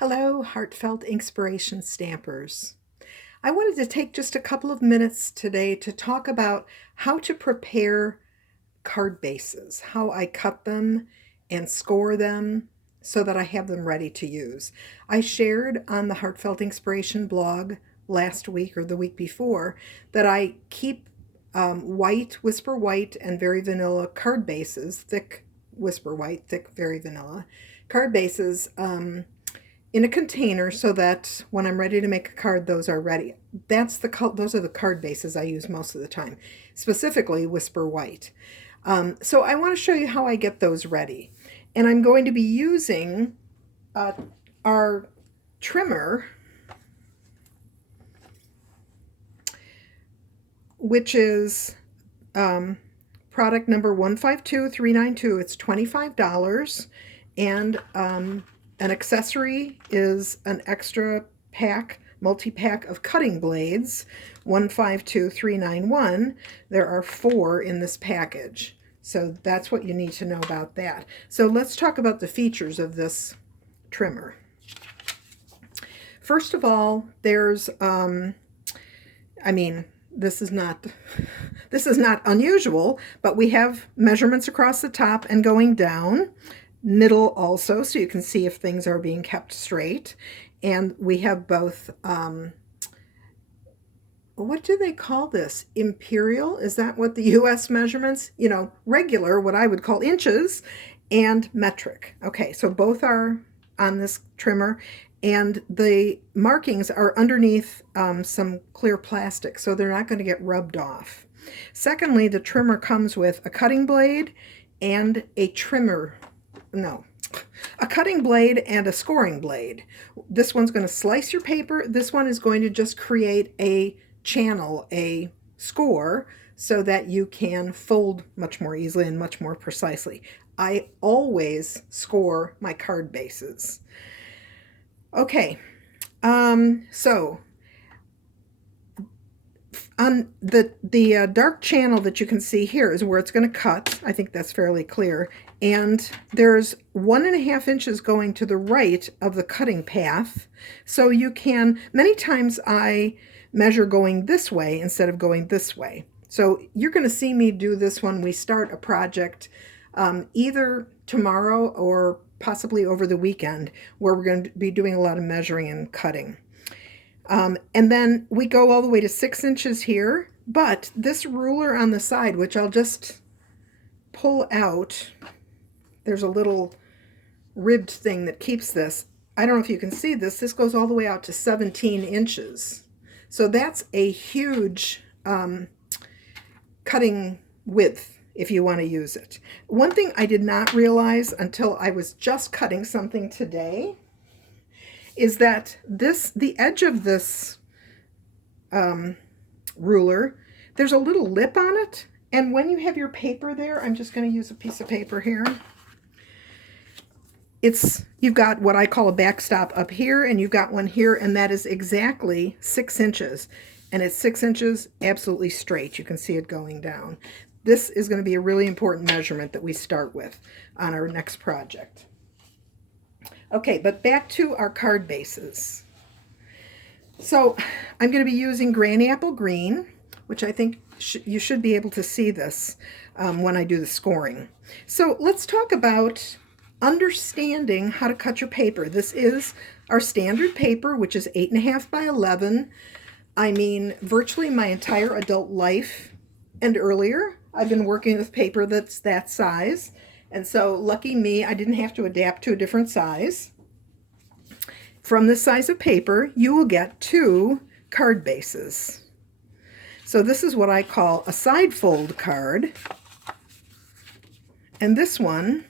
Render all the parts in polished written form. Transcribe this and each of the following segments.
Hello, Heartfelt Inkspiration Stampers. I wanted to take just a couple of minutes today to talk about how to prepare card bases, how I cut them and score them so that I have them ready to use. I shared on the Heartfelt Inkspiration blog last week or the week before that I keep white, whisper white, and very vanilla card bases, thick whisper white, thick very vanilla card bases in a container so that when I'm ready to make a card, those are ready. Those are the card bases I use most of the time, specifically Whisper White. So I want to show you how I get those ready. And I'm going to be using our trimmer, which is product number 152392. It's $25. And an accessory is an extra pack, multi-pack of cutting blades, 152391. There are 4 in this package. So that's what you need to know about that. So let's talk about the features of this trimmer. First of all, there's, this is not unusual, but we have measurements across the top and going down. Middle also, so you can see if things are being kept straight. And we have both, what do they call this? Imperial? Is that what the US measurements? Regular, what I would call inches, and metric. Okay, so both are on this trimmer, and the markings are underneath some clear plastic, so they're not going to get rubbed off. Secondly, the trimmer comes with a cutting blade and a cutting blade and a scoring blade. This one's going to slice your paper. This one is going to just create a channel, a score, so that you can fold much more easily and much more precisely. I always score my card bases. Okay, so on the dark channel that you can see here is where it's going to cut. I think that's fairly clear. And there's 1.5 inches going to the right of the cutting path. So you can, many times I measure going this way instead of going this way. So you're going to see me do this when we start a project, either tomorrow or possibly over the weekend, where we're going to be doing a lot of measuring and cutting. And then we go all the way to 6 inches here, but this ruler on the side, which I'll just pull out, there's a little ribbed thing that keeps this. I don't know if you can see this. This goes all the way out to 17 inches. So that's a huge cutting width if you want to use it. One thing I did not realize until I was just cutting something today is that the edge of this ruler, there's a little lip on it. And when you have your paper there, I'm just going to use a piece of paper here. You've got what I call a backstop up here, and you've got one here, and that is exactly 6 inches. And it's 6 inches absolutely straight. You can see it going down. This is going to be a really important measurement that we start with on our next project. Okay, but back to our card bases. So I'm going to be using Granny Apple Green, which I think you should be able to see this when I do the scoring. So let's talk about understanding how to cut your paper. This is our standard paper, which is 8.5 by 11. I mean, virtually my entire adult life and earlier, I've been working with paper that's that size. And so lucky me, I didn't have to adapt to a different size. From this size of paper, you will get 2 card bases. So this is what I call a side fold card. And this one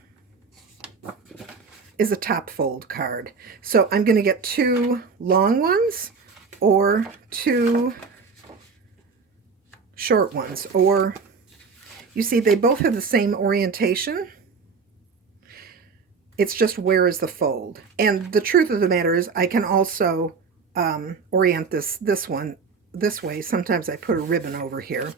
is a top fold card. So I'm going to get 2 long ones or 2 short ones. Or, you see, they both have the same orientation. It's just where is the fold. And the truth of the matter is I can also orient this one this way. Sometimes I put a ribbon over here.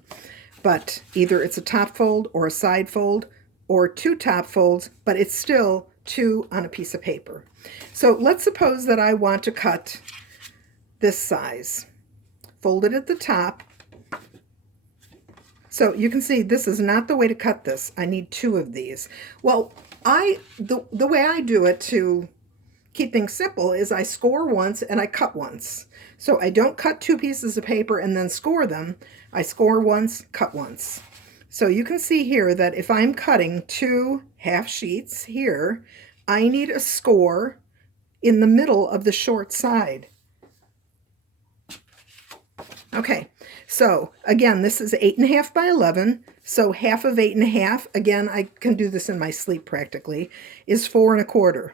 But either it's a top fold or a side fold or 2 top folds, but it's still 2 on a piece of paper. So let's suppose that I want to cut this size. Fold it at the top. So you can see this is not the way to cut this. I need 2 of these. Well, the way I do it to keep things simple is I score once and I cut once. So I don't cut 2 pieces of paper and then score them. I score once, cut once. So you can see here that if I'm cutting 2 half sheets here, I need a score in the middle of the short side. Okay, so again, this is 8.5 by 11. So half of 8.5, again, I can do this in my sleep practically, is 4 1/4.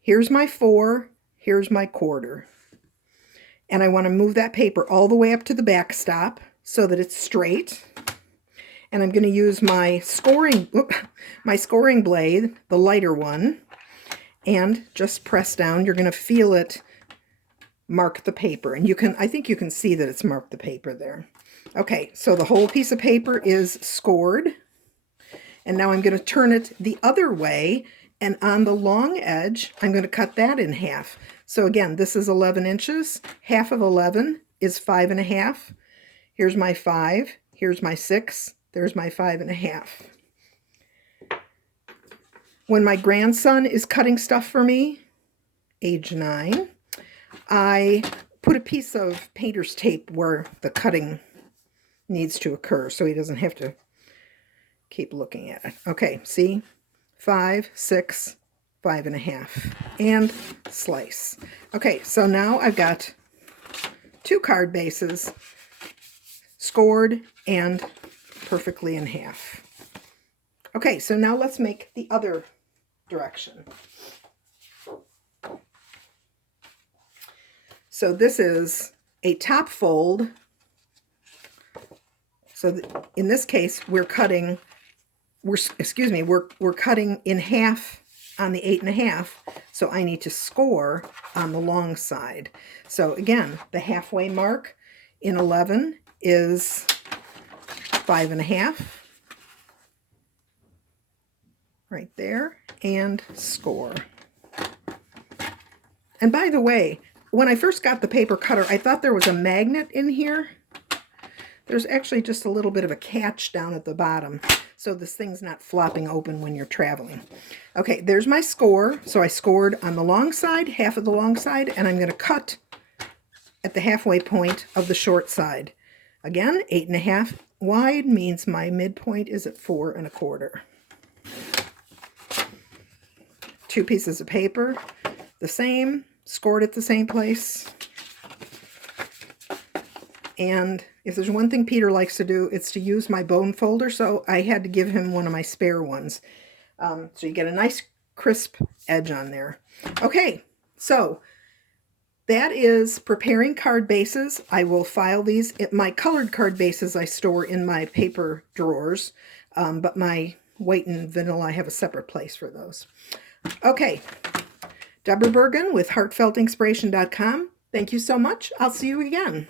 Here's my 4, here's my 1/4. And I want to move that paper all the way up to the backstop so that it's straight. And I'm going to use my scoring blade, the lighter one, and just press down. You're going to feel it mark the paper. And I think you can see that it's marked the paper there. Okay, so the whole piece of paper is scored. And now I'm going to turn it the other way. And on the long edge, I'm going to cut that in half. So again, this is 11 inches. Half of 11 is 5 1/2. Here's my 5. Here's my 6. There's my 5 1/2. When my grandson is cutting stuff for me, age 9, I put a piece of painter's tape where the cutting needs to occur so he doesn't have to keep looking at it. Okay, see? 5, 6, 5 1/2, and slice. Okay, so now I've got 2 card bases scored and perfectly in half. Okay, so now let's make the other direction. So this is a top fold. So in this case, we're cutting in half on the 8 1/2. So I need to score on the long side. So again, the halfway mark in 11 is 5 1/2. Right there, and score. And by the way, when I first got the paper cutter, I thought there was a magnet in here. There's actually just a little bit of a catch down at the bottom, so this thing's not flopping open when you're traveling. Okay, there's my score. So I scored on the long side, half of the long side, and I'm going to cut at the halfway point of the short side. Again, 8 1/2 wide means my midpoint is at 4 1/4. 2 pieces of paper, the same, scored at the same place. And if there's one thing Peter likes to do, it's to use my bone folder, so I had to give him one of my spare ones. So you get a nice crisp edge on there. Okay, so that is preparing card bases. I will file these. My colored card bases I store in my paper drawers, but my white and vanilla, I have a separate place for those. Okay, Deborah Bergen with HeartfeltInkspiration.com. Thank you so much. I'll see you again.